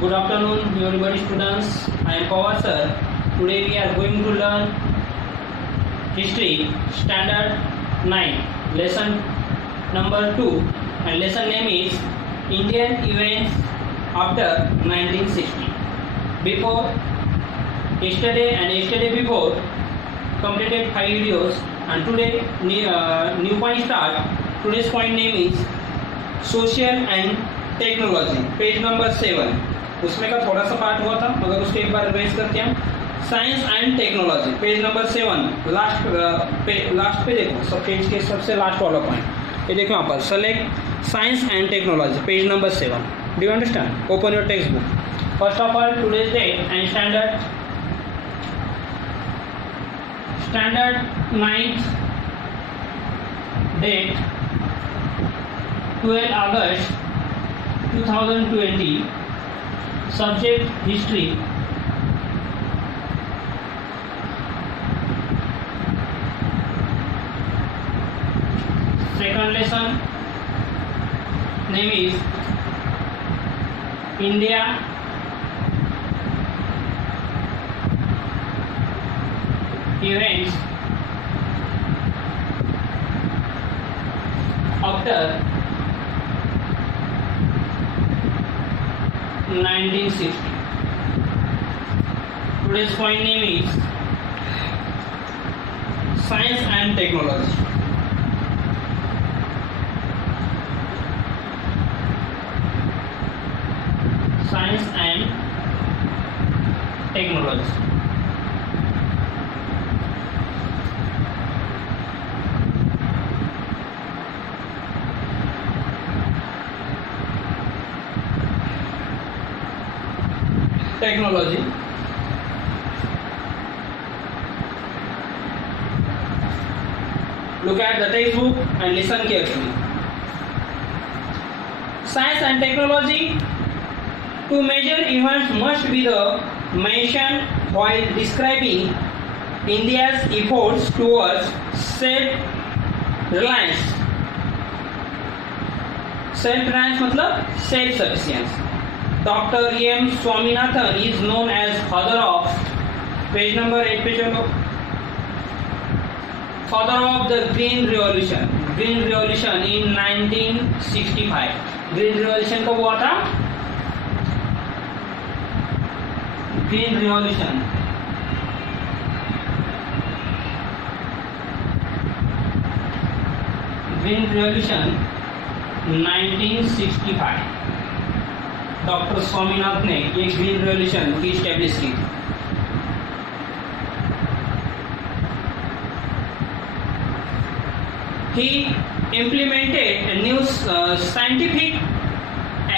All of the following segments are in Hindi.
Good afternoon, everybody, students. I am Pawar sir. Today we are going to learn history, standard 9, lesson number 2, and lesson name is Indian events after 1960. Before yesterday and yesterday before completed 5 videos, and today new point start. Today's point name is social and technology, page number 7. उसमें का थोड़ा सा पार्ट हुआ था, मगर उसको एक बार रिवाइज करते हैं. Science and technology, page number 7, last पे देखो, सब पेज के सबसे लास्ट वाला पॉइंट ये देखो यहाँ पर. Select science and technology, page number 7. Do you understand? Open your textbook. First of all today's date and standard 9th date 12 August 2020. Subject history. Second lesson name is India events after 1960. Today's point name is science and technology. Science and technology. Technology. Look at the textbook and listen carefully. Science and technology. Two major events must be mentioned while describing India's efforts towards self-reliance. Self-reliance मतलब self-sufficiency. Dr. M. Swaminathan is known as father of, page number 8 पे चलो, father of the Green Revolution. Green Revolution in 1965. Green Revolution कब हुआ था? Green Revolution Green Revolution 1965. Doctor Swaminathan ने ये ग्रीन रेवोल्यूशन की स्टैब्लिश की. He implemented new scientific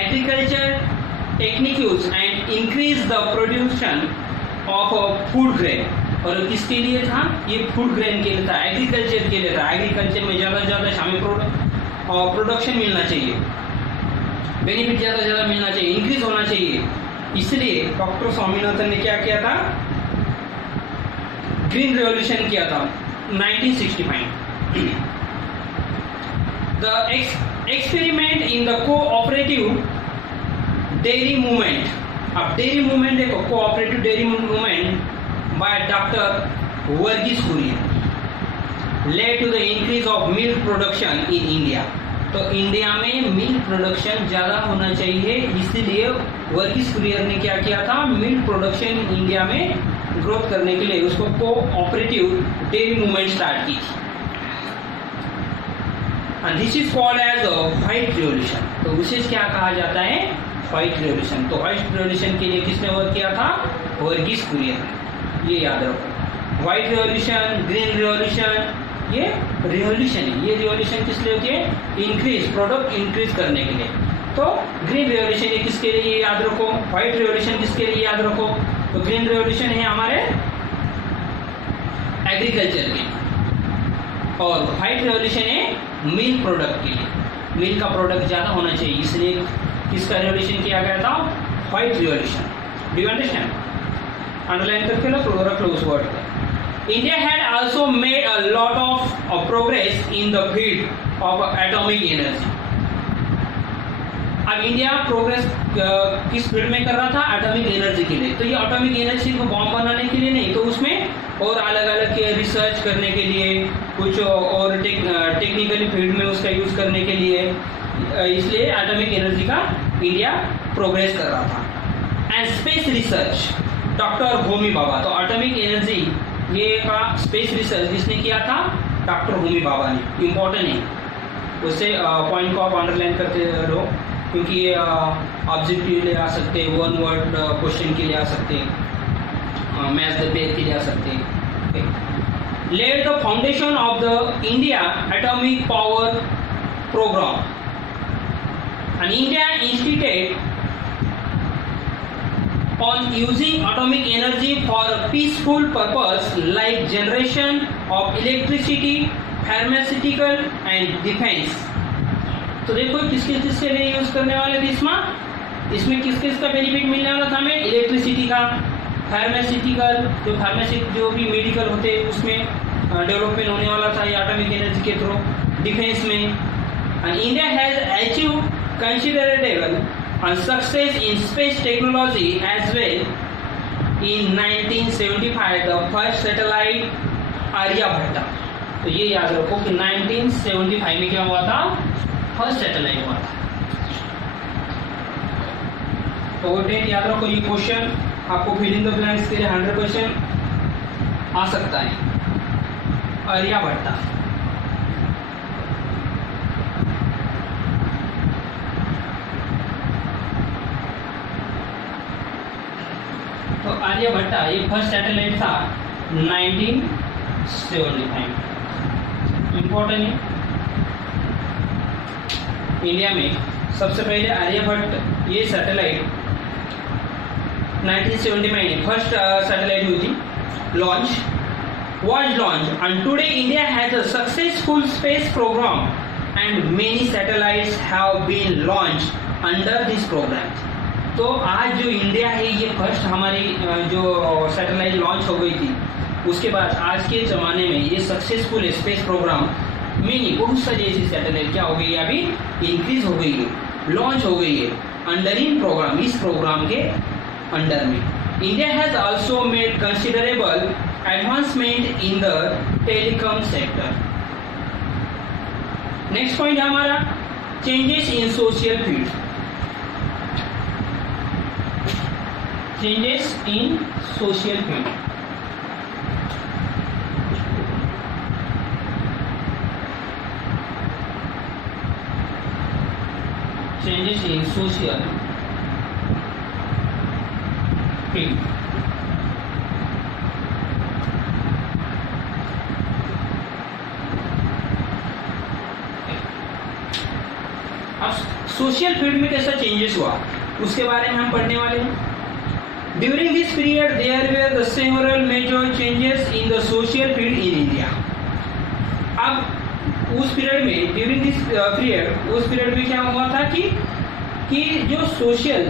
agriculture techniques and increased the production of food grain. और किसके लिए था? ये फूड ग्रेन के लिए था, एग्रीकल्चर के लिए था. एग्रीकल्चर में ज़्यादा से ज़्यादा हमें प्रोडक्शन मिलना चाहिए, बेनिफिट ज़्यादा से ज़्यादा मिलना चाहिए, इंक्रीज होना चाहिए. इसलिए डॉक्टर स्वामीनाथन ने क्या किया था? ग्रीन रेवोल्यूशन किया था 1965. The experiment in the cooperative dairy movement. अब डेयरी मूवमेंट देखो, cooperative dairy movement by doctor Verghese Kurien led to the increase of milk production in India. तो इंडिया में मिल्क प्रोडक्शन ज़्यादा होना चाहिए, इसलिए वर्गीस कुरियन ने क्या किया था? मिल्क प्रोडक्शन इंडिया में ग्रोथ करने के लिए उसको कोऑपरेटिव डेयरी मूवमेंट स्टार्ट की थी. And this is called as white revolution. तो उसे क्या कहा जाता है? White revolution. तो व्हाइट रिवॉल्यूशन के लिए किसने वर्क किया था? वर्गीस कुरियन ने. ये याद रखो. व्हाइट रिवॉल्यूशन, ग्रीन रिवॉल्यूशन, ये रिवॉल्यूशन है. ये रिवॉल्यूशन किस लिए होती है? इंक्रीज, प्रोडक्ट इंक्रीज करने के लिए. तो ग्रीन रिवॉल्यूशन ये किसके लिए याद रखो, व्हाइट रिवॉल्यूशन किसके लिए याद रखो. तो ग्रीन रिवॉल्यूशन है हमारे एग्रीकल्चर के लिए, और व्हाइट रिवॉल्यूशन है मिल्क प्रोडक्ट के लिए. मिल्क का प्रोडक्ट ज़्यादा होना चाहिए, इसलिए किसका रिवॉल्यूशन किया गया था? White revolution. Do you understand? Underline करके लो, थोड़ा रख लो उस वर्ड को. India had also made a lot of progress in the field of atomic energy. अब इंडिया प्रोग्रेस किस फील्ड में कर रहा था? एटॉमिक एनर्जी के लिए। तो ये एटॉमिक एनर्जी को बॉम्ब बनाने के लिए नहीं, तो उसमें और अलग अलग के रिसर्च करने के लिए, कुछ और टेक्निकली फील्ड में उसका यूज करने के लिए, इसलिए एटॉमिक एनर्जी का इंडिया प्रोग्रेस कर रहा था। And space research, doctor Homi Bhabha. तो एटॉमिक एनर्जी ये का स्पेस रिसर्च किसने किया था? डॉक्टर होमी भाभा ने। इम्पोर्टेंट है, उससे पॉइंट को आप अंडरलाइन करते रहो, क्योंकि ये ऑब्जेक्टिव के लिए आ सकते हैं, वन वर्ड क्वेश्चन के लिए आ सकते हैं, मैथ द पेयर के लिए आ सकते हैं। Led the foundation of the India atomic power programme and India institute on using atomic energy for a peaceful purpose like generation of electricity, pharmaceutical and defense। तो देखो किसके किसके लिए यूज करने वाले थे इसमें किस किस का बेनिफिट मिलने वाला था हमें? इलेक्ट्रिसिटी का, फार्मास्यूटिकल जो भी मेडिकल होते हैं उसमें डेवलपमेंट होने वाला था ये एटॉमिक एनर्जी के थ्रू, डिफेंस में। And India has achieve considerable and success in space technology as well. In 1975 the first satellite Aryabhatta, तो ये याद रखो कि 1975 में क्या हुआ था? फर्स्ट सैटेलाइट हुआ था। तो डेट याद रखो। ये क्वेश्चन आपको फिल इन द ब्लैंक्स के लिए 100% आ सकता है। आर्यभट्टा, तो आर्यभट्टा ये फर्स्ट सैटेलाइट था 1975। इम्पोर्टेंट है, इंडिया में सबसे पहले आर्यभट्ट ये सैटेलाइट 1975 में फर्स्ट सैटेलाइट हुई थी, was launched and today India has a successful space program and many satellites have been launched under this program। तो आज जो इंडिया है ये फर्स्ट हमारी जो सैटेलाइट लॉन्च हो गई थी, उसके बाद आज के ज़माने में ये सक्सेसफुल स्पेस प्रोग्राम में बहुत सारी ऐसी सैटेलाइट क्या हो गई है, अभी इंक्रीज हो गई है, लॉन्च हो गई है अंडर इन प्रोग्राम, इस प्रोग्राम के अंडर में। India has also made considerable advancement in the telecom sector. Next point है हमारा changes in social field. Changes in social field। Changes in social field। अब सोशल फील्ड में कैसा चेंजेस हुआ उसके बारे में हम पढ़ने वाले हैं। During this period, there were the several major changes in the social field in India। अब उस पीरियड में ड्यूरिंग दिस पीरियड में क्या हुआ था कि जो सोशल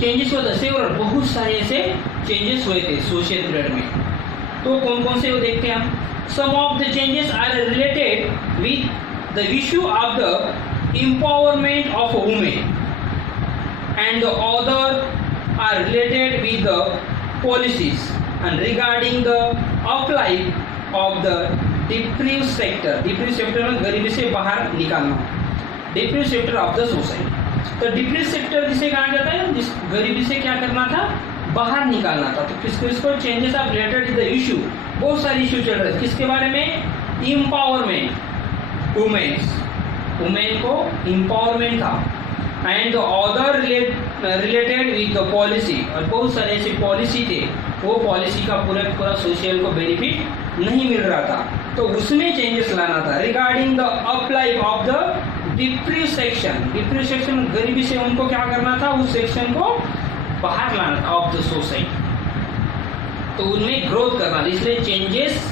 चेंजेस हुआ था, सेवरल बहुत सारे ऐसे चेंजेस हुए थे सोशल पीरियड में। तो कौन कौन से वो देखते हैं हम। Some of the changes are related with the issue of the empowerment of women and the other are related with the policies and regarding the apply of the deprived sector। deprived sector में गरीबी से बाहर निकालना, deprived sector of the society। तो deprived sector जिसे कहा जाता है जिस गरीबी से क्या करना था, बाहर निकालना था। तो किसको changes of related to the issue, बहुत सारी इशू चल रहे थे किसके बारे में? एम्पावरमेंट, वुमेन को एम्पावरमेंट था। And other related with the policy, और बहुत सारे ऐसी पॉलिसी थे वो पॉलिसी का पूरा सोशल को बेनिफिट नहीं मिल रहा था, तो उसमें चेंजेस लाना था। Regarding the apply of the deprived section गरीबी से उनको क्या करना था, उस सेक्शन को बाहर लाना था ऑफ द सोसाइटी, तो उनमें ग्रोथ करना था। इसलिए चेंजेस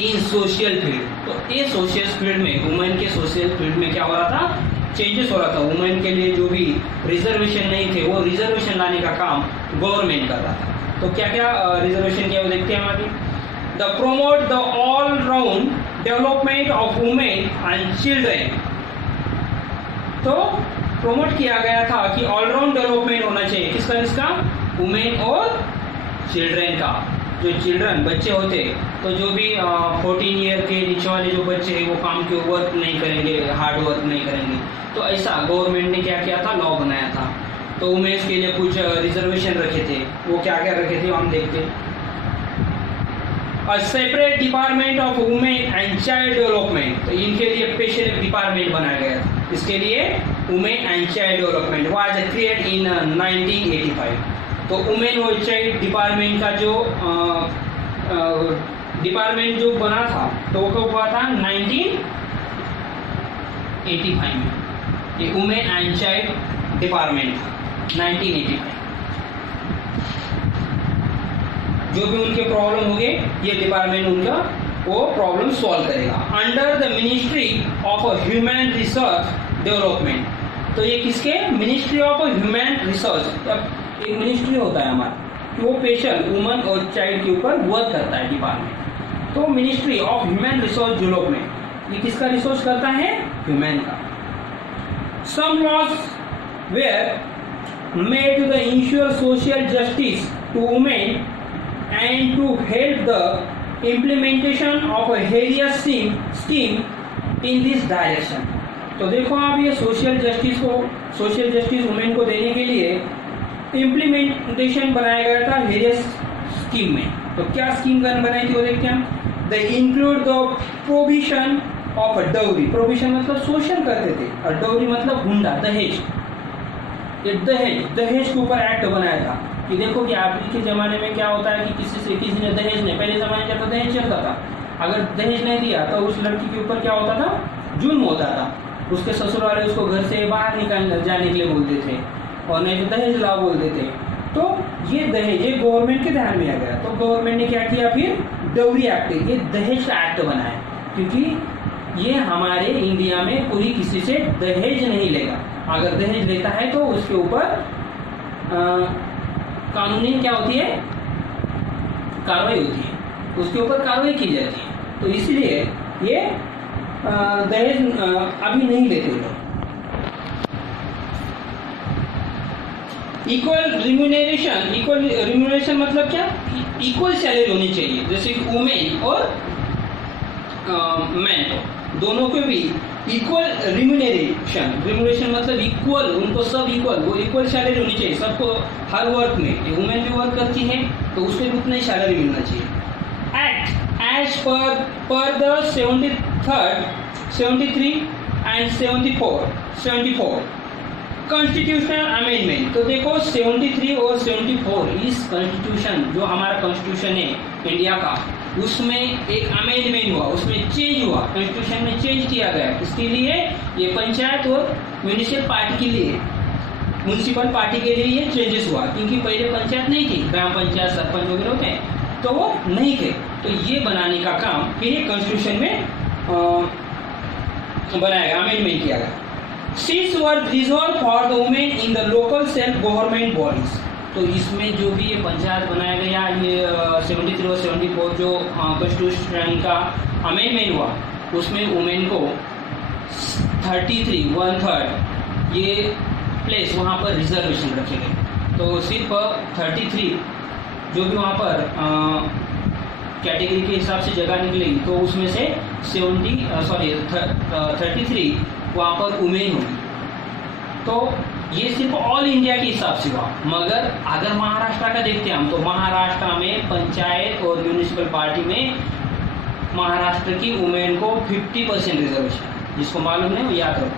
इन सोशल फील्ड। तो ये सोशल फील्ड में वुमेन के सोशल फील्ड में क्या हो रहा था, चेंजेस हो रहा था। वुमेन के लिए जो भी रिजर्वेशन नहीं थे वो रिजर्वेशन लाने का काम गवर्नमेंट कर रहा था। तो क्या क्या रिजर्वेशन किया वो देखते हैं हम आगे। The promote the all round development of women and children. तो प्रमोट किया गया था कि ऑलराउंड डेवलपमेंट होना चाहिए। किसका? वुमेन और चिल्ड्रन का। जो चिल्ड्रन बच्चे होते, तो जो भी 14 ईयर के नीचे वाले जो बच्चे हैं वो काम के वर्क नहीं करेंगे, हार्ड वर्क नहीं करेंगे। तो ऐसा गवर्नमेंट ने क्या किया था, लॉ बनाया था। तो वुमेन्स के लिए कुछ रिजर्वेशन रखे थे। वो क्या क्या रखे थे हम देखते। A separate department of women and child development, तो इनके लिए स्पेशल एक डिपार्टमेंट बनाया गया था। इसके लिए women and child development was create in 1985। तो वुमेन और चाइल्ड डिपार्टमेंट का जो डिपार्टमेंट जो बना था, तो वो कब हुआ था, 1985 में। ये वुमेन एंड चाइल्ड डिपार्टमेंट था 1985। जो भी उनके प्रॉब्लम होंगे, ये डिपार्टमेंट उनका वो प्रॉब्लम सॉल्व करेगा under the ministry of human resource development. तो ये किसके, मिनिस्ट्री ऑफ ह्यूमन रिसोर्स। एक मिनिस्ट्री होता है हमारा, वो स्पेशल वुमन और चाइल्ड के ऊपर वर्क करता है डिपार्टमेंट। तो ministry of human resource development, ये किसका रिसोर्स करता है, ह्यूमन का। Some laws were made to the ensure social justice to women and to help the implementation of a various scheme in this direction। तो देखो आप, ये सोशल जस्टिस वुमेन को देने के लिए इम्प्लीमेंटेशन बनाया गया था वेरियस स्कीम में। तो क्या स्कीम बनाई थी वो देखते हैं हम। The include the provision of dowry. Provision मतलब शोषण करते थे, और डाउरी मतलब हुंडा, दहेज। दहेज के ऊपर एक्ट बनाया था कि देखो कि आज के ज़माने में क्या होता है कि किसी ने दहेज नहीं, पहले ज़माने में जब दहेज चलता था, अगर दहेज नहीं दिया तो उस लड़की के ऊपर क्या होता था, जुल्म होता था। उसके ससुर वाले उसको घर से बाहर निकाल जाने के लिए बोलते थे, और नहीं तो दहेज लाओ बोलते थे। तो ये दहेज ये गवर्नमेंट के ध्यान में आ गया। तो गवर्नमेंट ने क्या किया, फिर डाउरी एक्ट, ये दहेज का एक्ट बनाया, क्योंकि ये हमारे इंडिया में कोई किसी से दहेज नहीं लेगा। अगर दहेज लेता है तो उसके ऊपर कानूनी क्या होती है, कार्रवाई होती है, उसके ऊपर कार्रवाई की जाती है। तो इसलिए ये दहेज अभी नहीं लेते लोग। इक्वल रिम्यूनरेशन मतलब क्या, इक्वल सैलरी होनी चाहिए। जैसे कि वुमेन और मैन दोनों को भी इक्वल रिम्यूनरेशन मतलब इक्वल, उनको सब इक्वल, वो इक्वल सैलरी होनी चाहिए सबको। हर वर्क में वुमेन भी वर्क करती है तो उसको भी उतना ही सैलरी मिलना चाहिए। Act as per the 73 and 74 constitutional amendment. तो देखो 73 और 74 इस कॉन्स्टिट्यूशन, जो हमारा कॉन्स्टिट्यूशन है इंडिया का, उसमें एक अमेंडमेंट हुआ, उसमें चेंज हुआ, कॉन्स्टिट्यूशन में चेंज किया गया। इसके लिए ये पंचायत और म्यूनिसिपल पार्टी के लिए ये चेंजेस हुआ, क्योंकि पहले पंचायत नहीं थी, ग्राम पंचायत सरपंच वगैरह होते हैं, तो वो नहीं थे। तो ये बनाने का काम फिर कॉन्स्टिट्यूशन में बनाया गया, अमेंडमेंट किया गया। Seats were reserve for the women in the local self government bodies. तो इसमें जो भी ये पंचायत बनाया गया, ये 73 और 74 जो कॉन्स्टिट्यूशन का अमेंडमेंट हुआ, उसमें वुमेन को 33 1/3 ये प्लेस वहाँ पर रिजर्वेशन रखे गए। तो सिर्फ 33 जो भी वहाँ पर कैटेगरी के हिसाब से जगह निकलेगी, तो उसमें से 33 वहाँ पर वुमेन होगी। तो ये सिर्फ ऑल इंडिया के हिसाब से हुआ। मगर अगर महाराष्ट्र का देखते हैं हम, तो महाराष्ट्र में पंचायत और म्यूनिसिपल पार्टी में महाराष्ट्र की वुमेन को 50% रिजर्वेशन। जिसको मालूम नहीं वो याद रखो।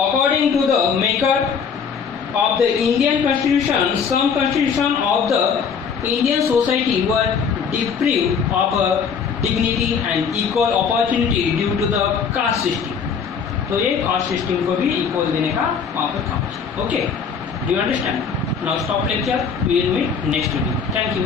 According to the maker of the Indian constitution, some constitution of the Indian society were deprived of dignity and equal opportunity due to the caste system. तो ये कास्ट सिस्टम को भी इक्वल देने का वहाँ पर था। Okay, do you understand? Now stop lecture, we will meet next video. Thank you.